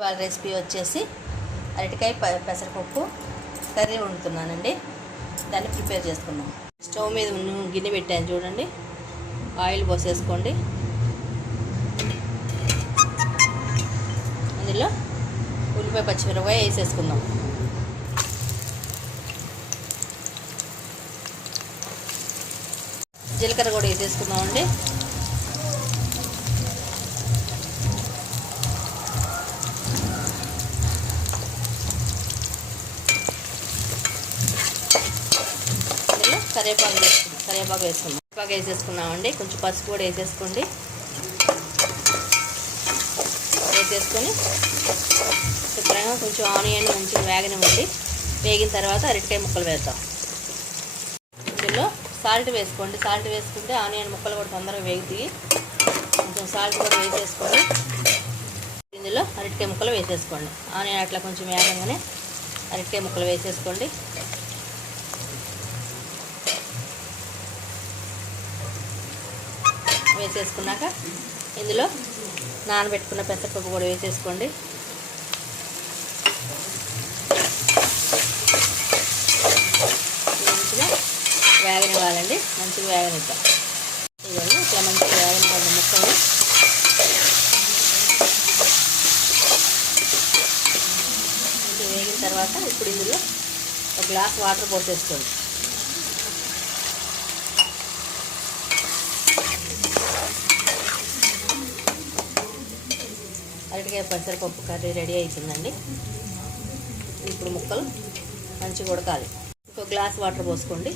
వాళ్ళ రెసిపీ వచ్చేసి అరటికాయ పెసరపప్పు కర్రీ వండుతున్నానండి. దాన్ని ప్రిపేర్ చేసుకున్నాం. స్టవ్ మీద గిన్నె పెట్టాను చూడండి. ఆయిల్ పోసేసుకోండి. అందులో ఉల్లిపాయ పచ్చిమిరపకాయ వేసేసుకుందాం. జీలకర్ర కూడా వేసేసుకుందామండి. కరివేపాకు వేసేసుకున్నామండి. కొంచెం పసుపు కూడా వేసేసుకోండి. వేసేసుకొని శుభ్రంగా కొంచెం ఆనియన్ మంచిగా వేగనివ్వండి. వేగిన తర్వాత అరటికాయ ముక్కలు వేద్దాం. ఇందులో సాల్ట్ వేసుకోండి. సాల్ట్ వేసుకుంటే ఆనియన్ ముక్కలు కూడా తొందరగా వేగుతాయి. కొంచెం సాల్ట్ కూడా వేసేసుకోండి. ఇందులో అరటికాయ ముక్కలు వేసేసుకోండి. ఆనియన్ అట్లా కొంచెం వేగంగానే అరటికాయ ముక్కలు వేసేసుకోండి. వేసేసుకున్నాక ఇందులో నానబెట్టుకున్న పెసరపప్పు కూడా వేసేసుకోండి. మంచిగా వేగనివ్వాలండి. మంచిగా వేగనిద్దాం. ఇవన్నీ ఇట్లా మంచిగా వేగనివ్వండి ముక్కలు. మంచిగా వేగిన తర్వాత ఇప్పుడు ఇందులో ఒక గ్లాస్ వాటర్ పోసేసుకోండి. అరటికాయ పెసరపప్పు కర్రీ రెడీ అవుతుందండి. ఇప్పుడు ముక్కలు మంచిగా ఉడకాలి. ఇంకో గ్లాస్ వాటర్ పోసుకోండి.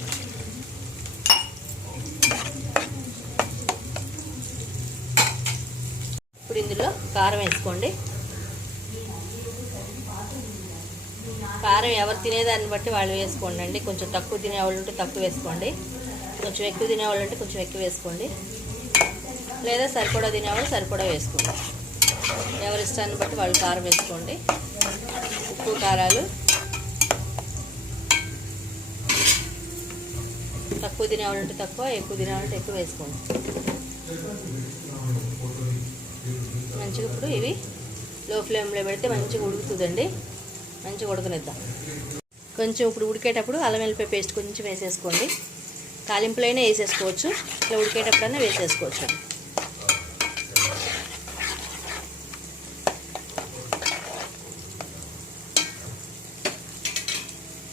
ఇప్పుడు ఇందులో కారం వేసుకోండి. కారం ఎవరు తినేదాన్ని బట్టి వాళ్ళు వేసుకోండి అండి. కొంచెం తక్కువ తినేవాళ్ళు ఉంటే తక్కువ వేసుకోండి. కొంచెం ఎక్కువ తినేవాళ్ళు ఉంటే కొంచెం ఎక్కువ వేసుకోండి. లేదా సరిపడా తినేవాళ్ళు సరిపడా వేసుకోండి. ఎవరి ఇష్టాన్ని బట్టి వాళ్ళు కారం వేసుకోండి. ఉప్పు కారాలు తక్కువ తినేవాళ్ళంటే తక్కువ, ఎక్కువ తినేవాళ్ళంటే ఎక్కువ వేసుకోండి. మంచిగా ఇప్పుడు ఇవి లో ఫ్లేమ్లో పెడితే మంచిగా ఉడుకుతుందండి. మంచిగా ఉడకనిద్దాం. కొంచెం ఇప్పుడు ఉడికేటప్పుడు అల్లం వెల్లిపాయ పేస్ట్ కొంచెం వేసేసుకోండి. తాలింపులైనా వేసేసుకోవచ్చు, ఇట్లా ఉడికేటప్పుడైనా వేసేసుకోవచ్చు.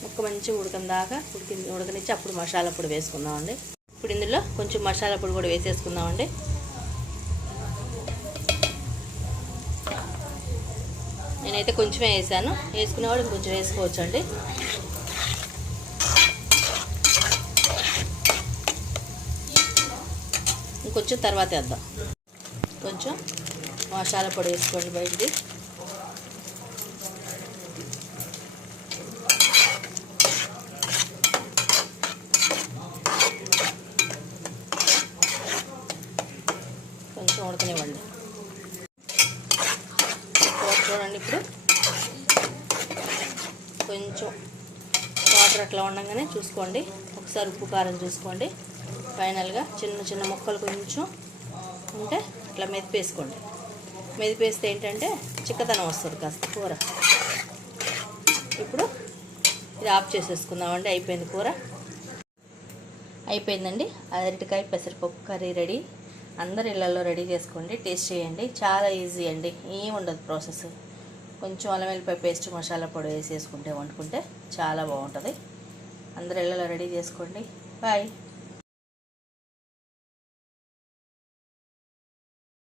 ముక్క మంచిగా ఉడకందాకా ఉడకనిచ్చి అప్పుడు మసాలా పొడి వేసుకుందామండి. ఇప్పుడు ఇందులో కొంచెం మసాలా పొడి కూడా వేసేసుకుందామండి. నేనైతే కొంచెమే వేసాను. వేసుకునేవాడు కొంచెం వేసుకోవచ్చు అండి. ఇంకొంచెం తర్వాత వేద్దాం. కొంచెం మసాలా పొడి వేసుకోండి బయటిది. కొంచెం ఉడకనివ్వండి. చూడండి ఇప్పుడు కొంచెం వాటర్ అట్లా ఉండగానే చూసుకోండి. ఒకసారి ఉప్పు కారం చూసుకోండి. ఫైనల్గా చిన్న చిన్న ముక్కలు కొంచెం ఉంటే అట్లా మెదిపేసుకోండి. మెదిపేస్తే ఏంటంటే చిక్కదనం వస్తుంది కాస్త కూర. ఇప్పుడు ఇది ఆఫ్ చేసేసుకుందామండి. అయిపోయింది కూర. అయిపోయిందండి. అరటికాయ పెసరపప్పు కర్రీ రెడీ. అందరు ఇళ్ళల్లో రెడీ చేసుకోండి, టేస్ట్ చేయండి. చాలా ఈజీ అండి, ఏం ఉండదు ప్రాసెస్. కొంచెం అల్లం వెల్లిపాయ పేస్ట్ మసాలా పొడి వేసేసుకుంటే వండుకుంటే చాలా బాగుంటుంది. అందరు ఇళ్ళల్లో రెడీ చేసుకోండి. బాయ్.